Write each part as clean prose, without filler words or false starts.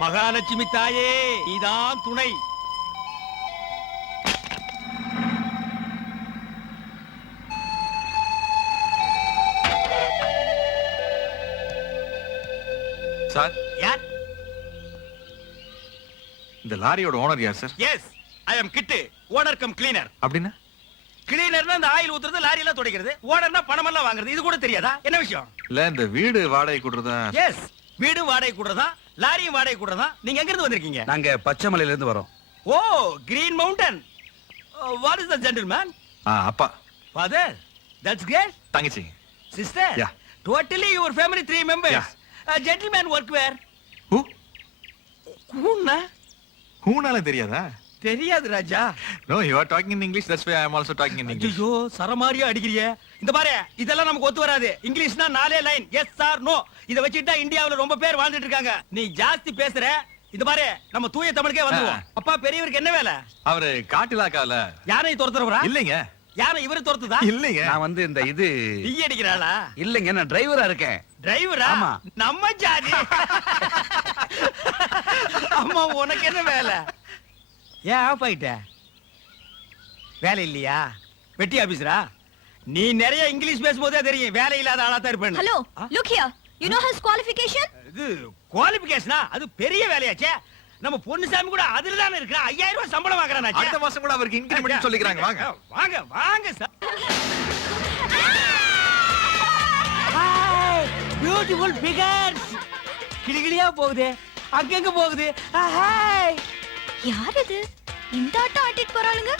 மகாலட்சுமி தாயே நீதான் துணை. சார், யார்? இந்த லாரியோட ஓனர் யார் சார்? எஸ், ஐ அம் கிட்டு, ஓனர் கம் கிளீனர். அப்படின்னா கிளீனர்னா அந்த ஆயில் ஊத்துறது, லாரி எல்லாம் துடைக்கிறது. ஓனர்னா பணம் எல்லாம் வாங்குறது. இது கூட தெரியாதா? என்ன விஷயம்? இல்ல இந்த வீடு வாடகை கொடுறதா? எஸ், வீடு வாடகை கூடதா, லாரியும் வாடகை கூடதா. நீங்க எங்க இருந்து வந்திருக்கீங்க? நாங்க பச்சைமலையில இருந்து வரோம். Oh, green mountain. What is the gentleman? அப்பா. Father, that's great. தங்கச்சி. Sister, Yeah. totally your family 3 members. Yeah. Gentleman work where? Who? ஹூன்னா ஹூனால தெரியாதா? தெரியாது ராஜா. No, you are talking in English, that's why I am also talking in English. ஐயோ, சரமாரியா அடிக்கிறியே. இந்த பாரு, இதெல்லாம் நமக்கு ஒத்து வராது. இங்கிலீஷ்னா 4 லைன், எஸ் ஆர் நோ. இத வச்சிட்டா இந்தியாவுல ரொம்ப பேர் வாழ்ந்துட்டு இருக்காங்க. நீ ஜாஸ்தி பேசுற. இந்த பாரு, நம்ம தூய தமிழுக்கே வந்துருவோம். அப்பா பெரியவருக்கு என்ன வேலை? அவரு காட்டிலாக்கால. யாரை துரத்துறவரா? இல்லைங்க. யாரை இவரு துரத்துதா? இல்லைங்க. நான் வந்து இந்த இது டீ அடிக்கிறாளா? இல்லைங்க, நான் டிரைவரா இருக்கேன். டிரைவரா? ஆமா. நம்ம ஜாதி. அம்மா, உனக்கு என்ன வேலை? ஏன் ஆஃப் ஆயிட்ட? வேலை இல்லையா? வெட்டி ஆபீசரா? நீ நிறைய இங்கிலீஷ் பேசும்போதே தெரியும் வேலை இல்லாத ஆளா தான் இருப்பேன். Hello, look here. You know his qualification? இது குவாலிஃபிகேஷனா? அது பெரிய வேலையாச்சே. நம்ம பொன்னுசாமி கூட அதுல தான இருக்கா. 5000 ரூபாய் சம்பளம் வாங்குறானாச்சே. அடுத்த மாசம் கூட அவருக்கு இன்கிரிமெண்ட் சொல்லிக்கிறாங்க. வாங்க. வாங்க வாங்க சார். Hi, beautiful figures. கிளிகிளியா போகுது. அங்கங்க போகுது. ஹாய். யார் இது? இந்த ஆட்டம் ஆட்டிட்டு போறாளுங்க.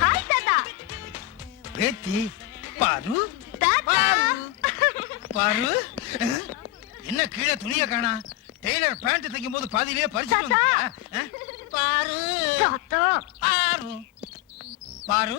ஹாய் தாத்தா. பேத்தி பாரு தாத்தா. பாரு என்ன கீழே துணிய காணா? டெய்லர் பேண்ட் தைக்கும் போது பாதியிலே பறிச்சுட்டு தாத்தா. வந்தியா? பாரு தாத்தா. பாரு பாரு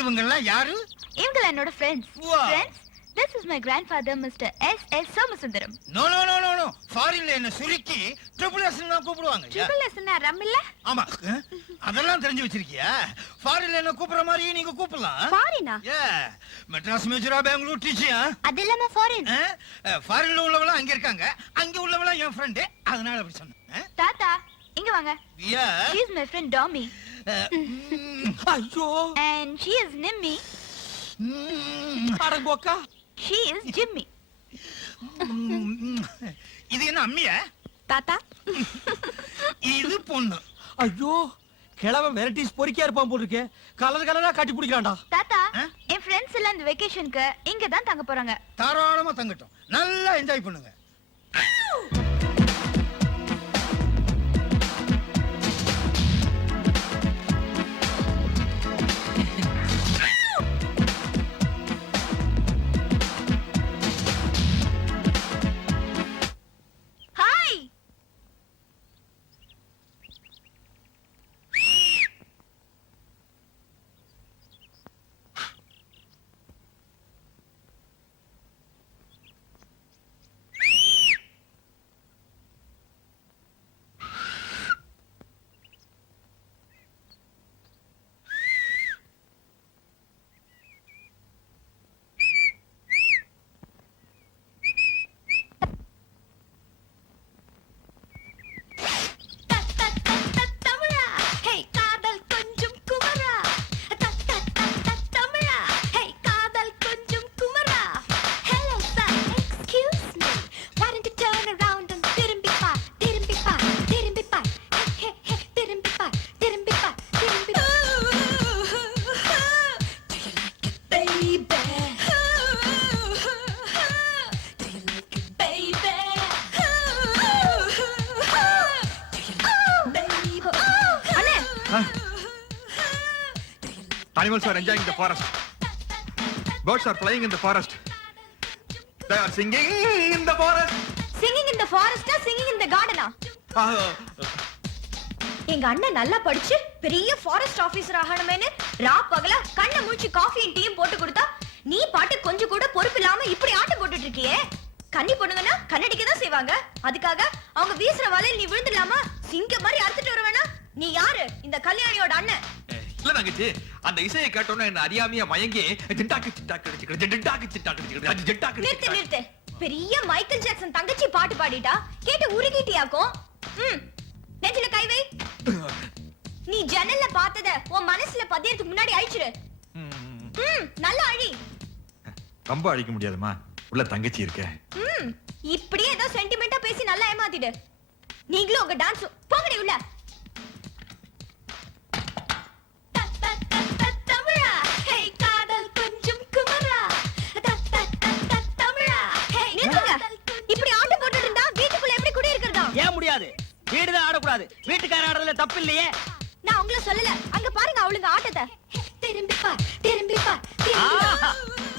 இவங்கெல்லாம் யாரு? இவங்க என்னோட friends. Wow. Friends, this is my grandfather, Mr. S.S. Somasundaram. No no no no no ஃபாரின்ல என்ன சுருக்கி ட்ரிபிள் எஸ் ன்னு கூப்பிடுவாங்க. Triple S ன்னா ரம் இல்ல? ஆமா, அதெல்லாம் தெரிஞ்சு வச்சிருக்கியா? ஃபாரின்ல என்ன கூப்பிடுற மாதிரியே நீங்க கூப்பிடலாம். ஃபாரினா? ஏ, மெட்ராஸ் மேஜரா பெங்களூர் டீச்சியா? அது இல்லாம ஃபாரின். ஃபாரின்ல உள்ளவங்க அங்க இருக்காங்க, அங்க உள்ளவங்க என் ஃப்ரெண்ட், அதனால அப்படி சொன்னேன். தாத்தா, இங்க வாங்க. யா, She is my friend Domi. ஐயோ, And she is Nimmi. அடங்கோக்கா. She is Jimmy. இது என்ன அம்மியா? தாத்தா. இது பொண்ணு. ஐயோ, கிழவன் வெரைட்டிஸ் பொறுக்கியா இருப்பான் போல இருக்கே. கலர் கலரா கட்டி பிடிக்கிறான்டா. தாத்தா, என் ஃப்ரெண்ட்ஸ் எல்லாம் இந்த வெக்கேஷனுக்கு இங்க தான் தங்க போறாங்க. தாராளமா தங்கட்டும், நல்லா என்ஜாய் பண்ணுங்க. ஹாய். தமிழா, ஹே காதல் கொஞ்சம் குமரா. தமிழா, ஹே காதல் கொஞ்சம் குமரா. Hello sir, excuse me. Why don't you turn around and திரும்பி பார், திரும்பி பார், திரும்பி பார். ஹே ஹே திரும்பி பார், திரும்பி பார், திரும்பி பார். Do you like it, baby? Do you like it, baby? Animals are enjoying the forest. Birds are flying in the forest. They are singing in the forest. Singing in the forest, singing in the garden. எங்க அண்ணன் நல்லா படிச்சு பெரிய forest officer ஆகணுமேனு ரா பகல கண்ணை மூச்சி காஃபியும் டீயும் போட்டு கொடுத்தா நீ பாட்டு கொஞ்சம் கூட பொறுப்பு இல்லாம இப்படி ஆட்டம் போட்டுட்டு இருக்கியே. கன்னி பொண்ணுங்கன்னா கண்ணடிக்க தான் செய்வாங்க. அதுக்காக அவங்க வீசுற வலையில் நீ விழுந்துடலாமா? சிங்க மாதிரி அறுத்துட்டு வருவேனா? நீ யாரு? இந்த கல்யாணியோட அண்ணன். இல்ல தங்கச்சி அந்த இசையை கேட்டோன்னு என்ன அறியாமையா மயங்கி ஜிண்டாக்கு ஜிண்டாக்கு அடிச்சுக்கிட்டு ஜிண்டாக்கு ஜிண்டாக்கு அடிச்சுக்கிட்டு அது ஜிண்டாக்கு நிறுத்து நிறுத்து. பெரிய மைக்கேல் ஜாக்சன் தங்கச்சி பாட்டு பாடிட்டா கேட்டு உருகிட்டியாக்கும். நெஞ்சில கை வை. நீ ஜன்னல்ல பார்த்தத உன் மனசுல பதியறதுக்கு முன்னாடி அழிச்சிரு. நல்லா அழி. ரொம்ப அழிக்க முடியாதுமா, உள்ள தங்கச்சி இருக்க. இப்படியே ஏதோ சென்டிமெண்டா பேசி நல்லா ஏமாத்திடு. நீங்களும் உங்க டான்ஸ் போங்கடி உள்ள. ஏன் முடியாது? வீடுதான் ஆடக்கூடாது, வீட்டுக்கார ஆடுறதுல தப்பு இல்லையே. நான் உங்களை சொல்லல, அங்க பாருங்க அவளுங்க ஆட்டத்தை. திரும்பி பார், திரும்பி பார். ஆஹா,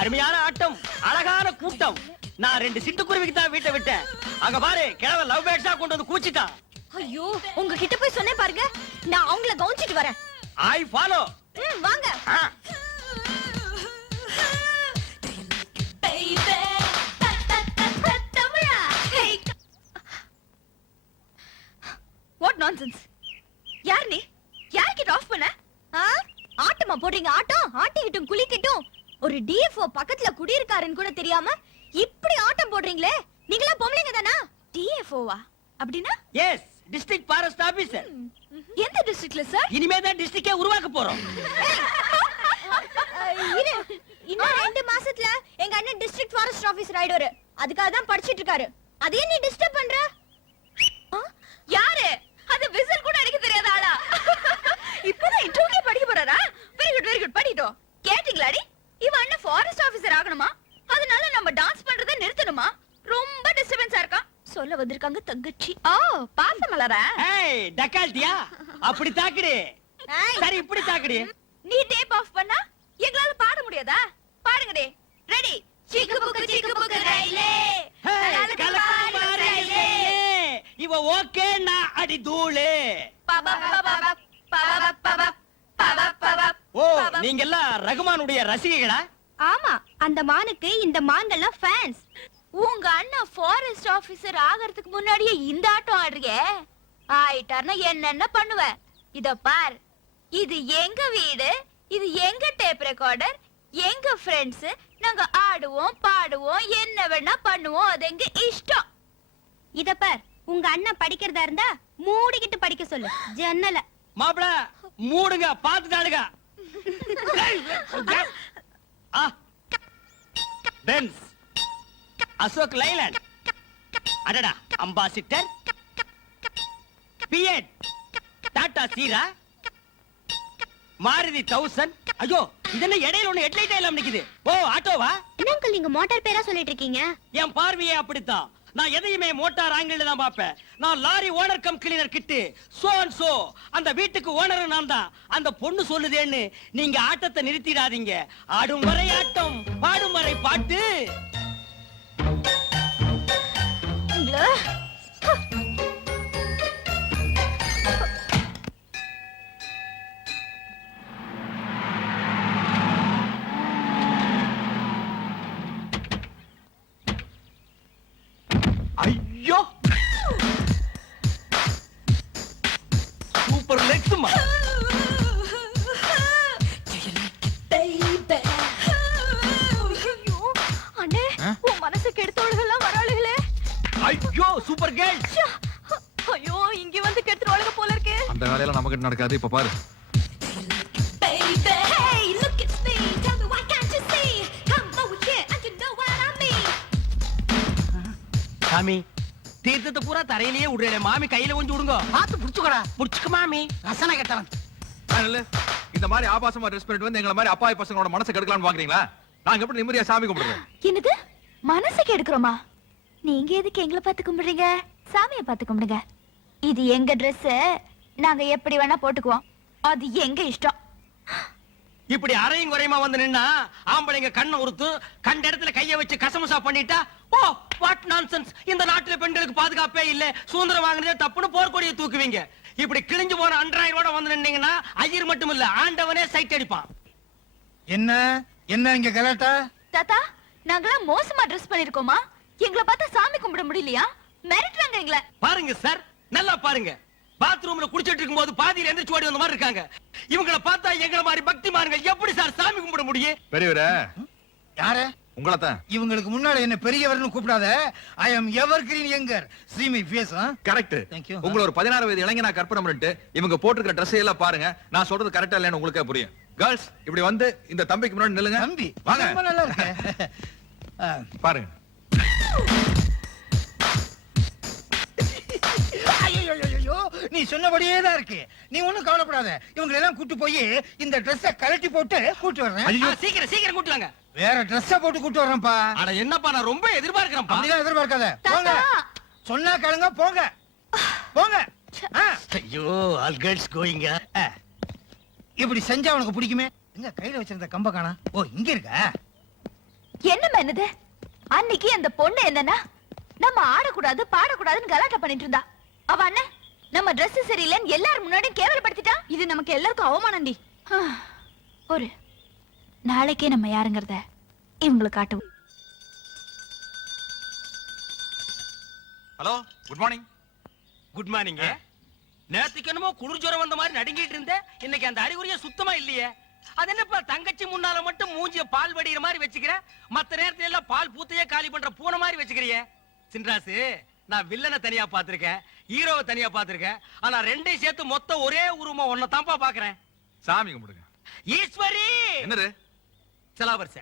அருமையான ஆட்டம், அழகான கூட்டம். நான் 2 சிட்டுக்குருவிக்கு தான் வீட்டை விட்டேன். அங்க பாரு, கிழவ லவ் பேர்ட்ஸா கொண்டு வந்து கூச்சிட்டான். ஐயோ, உங்ககிட்ட போய் சொன்னேன் பாருங்க, நான் அவங்கள கவுன்சிட்டு வரேன். I follow. வாங்க. What nonsense? யார் நீ? யார்கிட்ட ஆஃப் பண்ண? ஆட்டமா போடுறீங்க? ஆட்டம் ஆட்டிக்கிட்டும் குளிக்கட்டும். ஒரு டிஎஃப்ஓ பக்கத்துல குடியிருக்காருன்னு கூட தெரியாம இப்படி ஆட்டம் போடுறீங்களே. நீங்களா பொம்பளைங்க தானா? டிஎஃப்ஓவா? அப்படின்னா? Yes, district forest officer. எந்த டிஸ்ட்ரிக்ட்ல சார்? இனிமே தான் டிஸ்ட்ரிக்டே உருவாக்க போறோம். இன்னும் 2 மாசத்துல எங்க அண்ணன் டிஸ்ட்ரிக்ட் ஃபாரஸ்ட் ஆபீசர் ஆயிடுவாரு. அதுக்காக தான் படிச்சிட்டு இருக்காரு. அதே நீ டிஸ்டர்ப் பண்ற? யாரு? அது விசில் கூட அடிக்க தெரியாத ஆளா? இப்போதான் இன்டர்வியூ படிக்க போறாரா? வெரி குட் படிட்டோம். கேட்டிங்களாடி? இவன் அண்ணன் ஃபாரஸ்ட் ஆபீசர் ஆகணுமா? அதனால நம்ம டான்ஸ் பண்றதை நிறுத்தணுமா? ரொம்ப டிஸ்டர்பன்ஸா இருக்கா? சொல்ல வந்திருக்காங்க தங்கச்சி. பாசமலரா? ஏய், டக்கால்டியா? அப்படி தாக்குடி. சரி, இப்படி தாக்குடி. நீ டேப் ஆஃப் பண்ணா எங்களால பாட முடியாதா? பாடுங்கடே. ரெடி? சிக்கு புக்கு ரயிலே. கலக்கு ரயிலே. இவ ஓகே, நான் அடி தூளே. ஓ, நீங்க எல்லாம் ரகுமானுடைய ரசிகைகளா? ஆமா, அந்த மானுக்கு இந்த மான்கள்லாம் ஃபேன்ஸ். உங்க அண்ணா ஃபாரஸ்ட் ஆபீசர் ஆகிறதுக்கு முன்னாடியே இந்த ஆட்டம் ஆடுறியே. ஆயிட்டார்னா என்னென்ன பண்ணுவ? இத பார், இது எங்க வீடு, இது எங்க டேப் ரெக்கார்டர், எங்க ஃப்ரெண்ட்ஸ். நாங்க ஆடுவோம், பாடுவோம், என்ன வேணா பண்ணுவோம். அது எங்க இஷ்டம். இத பார், உங்க அண்ணன் படிக்கிறதா இருந்தா மூடிக்கிட்டு படிக்க சொல்லு. ஜன்னல மாப்பிள மூடுங்க, பாத்துட்டாடுங்க. பென்ஸ், அசோக் லைலண்ட், அடடா அம்பாசிடர், பிஎட், டாடா சீரா, மாருதி 1000. ஐயோ, இதென்ன இடையில ஒண்ணு ஹெட்லைட் எல்லாம் நிக்குது. ஓ, ஆட்டோவா? என்ன நீங்க மோட்டார் பேரா சொல்லிட்டு இருக்கீங்க? என் பார்வையே அப்படித்தான். நான் எதையுமே மோட்டார் ஆங்கிள் தான் பாப்பேன். நான் லாரி ஓனர் கம் கிளீனர் கிட்டு சோ அண்ட் சோ. அந்த வீட்டுக்கு ஓனர் நான் தான். அந்த பொண்ணு சொல்லுதேன்னு நீங்க ஆட்டத்தை நிறுத்திடாதீங்க. ஆடும் வரை ஆட்டம், பாடும் வரை பாட்டு. ஐயோ, சூப்பர் லெக்ஸ்மா. அண்ணே, உன் மனசு கெடுத்தவளுகெல்லாம் வராளுகளே. ஐயோ, சூப்பர் கேர்ள். ஐயோ, இங்க வந்து கெடுத்துருவாளுக போல இருக்கு. அந்த வேலையெல்லாம் நமக்கு நடக்காது. இப்ப பாரு. சாமி, தீர்த்தத்தை பூரா தரையிலேயே விடுறேன். மாமி கையில கொஞ்சம் விடுங்க. பார்த்து புடிச்சுக்கடா. புடிச்சுக்க மாமி. ரசனை கெட்டவன். அதனால இந்த மாதிரி ஆபாசமா ட்ரெஸ் பண்ணிட்டு வந்து எங்களை மாதிரி அப்பாவி பசங்களோட மனசை கெடுக்கலாம்னு பாக்குறீங்களா? நாங்க எப்படி நிம்மதியா சாமி கும்பிடுறோம்? என்னது? மனசுக்கு எடுக்கிறோமா? நீங்க எதுக்கு எங்களை பார்த்து கும்பிடுறீங்க? சாமியை பார்த்து கும்பிடுங்க. இது எங்க Dress. நாங்க எப்படி வேணா போட்டுக்குவோம். அது எங்க இஷ்டம். இப்படி அரையும் குறையுமா வந்து நின்னா ஆம்பளைங்க கண்ணை உறுத்து கண்ட இடத்துல கைய வச்சு கசமுசா பண்ணிட்டா, ஓ வாட் நான்சென்ஸ். இந்த நாட்டுல பெண்களுக்கு பாதுகாப்பே இல்ல, சுதந்திரம் வாங்குறதே தப்புன்னு போர்க்கொடியை தூக்குவீங்க. இப்படி கிழிஞ்சு போன அண்டராயிரோட வந்து நின்னீங்கன்னா ஐயர் மட்டும் இல்ல, ஆண்டவனே சைட் அடிப்பான். என்ன என்ன இங்க கலாட்டா? தாத்தா, நாங்களாம் மோசமா Dress பண்ணிருக்கோமா? எங்களை பார்த்தா சாமி கும்பிட முடியலையா? மிரட்டுறாங்க எங்களை. பாருங்க சார், நல்லா பாருங்க. பாத்ரூம்ல குடிச்சிட்டு இருக்கும்போது பாதியில எந்திரிச்சு ஓடி வந்த மாதிரி இருக்காங்க. இவங்கள பார்த்தா எங்கள மாதிரி பக்திமான்கள் எப்படி சார் சாமி கும்பிட முடியும்? பெரியவரே யார உங்களை தான். இவங்களுக்கு முன்னாடி என்ன பெரியவர்னு கூப்பிடாத. I am evergreen younger. see my face. Correct. Thank you. உங்களை ஒரு 16 வயது இளைஞனா கற்பனை பண்ணிட்டு இவங்க போட்டுக்கிற ட்ரெஸ் எல்லாம் பாருங்க. நான் சொல்றது கரெக்டா இல்லைன்னு உங்களுக்கே புரியும். கேர்ள்ஸ் இப்படி வந்து இந்த தம்பிக்கு முன்னாடி நில்லுங்க. தம்பி வாங்க ரொம்ப நல்லா இருக்கு. பாருங்க. ஐயோ, நீ சொன்னபடியே தான் இருக்கு. நீ ஒண்ணும் கவலைப்படாத. இவங்க எல்லாம் கூட்டு போய் இந்த Dress-அ கழட்டி போட்டு கூட்டி வர்றேன். சீக்கிரம் சீக்கிரம் கூட்டு வாங்க. வேற Dress-அ போட்டு கூட்டி வர்றேன்ப்பா. அட என்னப்பா நான் ரொம்ப எதிர்பார்க்கிறேன்ப்பா. அப்படிலாம் எதிர்பார்க்காத. போங்க. சொன்னா கேளுங்க, போங்க. போங்க. ஐயோ, ஆல் கேர்ள்ஸ் கோயிங்க. இப்படி செஞ்சா உனக்கு பிடிக்குமே. எங்க கையில வச்சிருந்த கம்ப காணா? ஓ, இங்க இருக்கா? என்ன மேனது? அன்னைக்கு அந்த பொண்ணு என்னன்னா நம்ம ஆடக்கூடாது பாடக்கூடாதுன்னு கலாட்டா பண்ணிட்டு இருந்தா. அவ அண்ணன் நம்ம Dress சரியில்லைன்னு எல்லாரும் முன்னாடியும் கேவலப்படுத்திட்டா. இது நமக்கு எல்லாருக்கும் அவமானம்டி. ஒரு நாளைக்கே நம்ம யாருங்கறத இவங்களுக்கு காட்டுவோம். Hello, good morning. Good morning. நேத்துக்கு என்னமோ குளிர் ஜுரம் வந்த மாதிரி நடுங்கிட்டு இருந்த. இன்னைக்கு அந்த அறிகுறியே சுத்தமா இல்லையே. அது என்னப்பா தங்கச்சி முன்னால மட்டும் மூஞ்சிய பால் வடிகிற மாதிரி வச்சுக்கிற, மத்த நேரத்துல எல்லாம் பால் பூத்தையே காலி பண்ற பூனை மாதிரி வச்சுக்கிறியே. சின்ராசு, நான் வில்லனை தனியா பாத்திருக்கேன், ஹீரோவை தனியா பாத்திருக்கேன். ஆனா ரெண்டையும் சேர்த்து மொத்தம் ஒரே உருவமா ஒன்ன தான்ப்பா பாக்குறேன். சாமி கும்பிடுங்க. ஈஸ்வரி என்னது? சலாவரிசை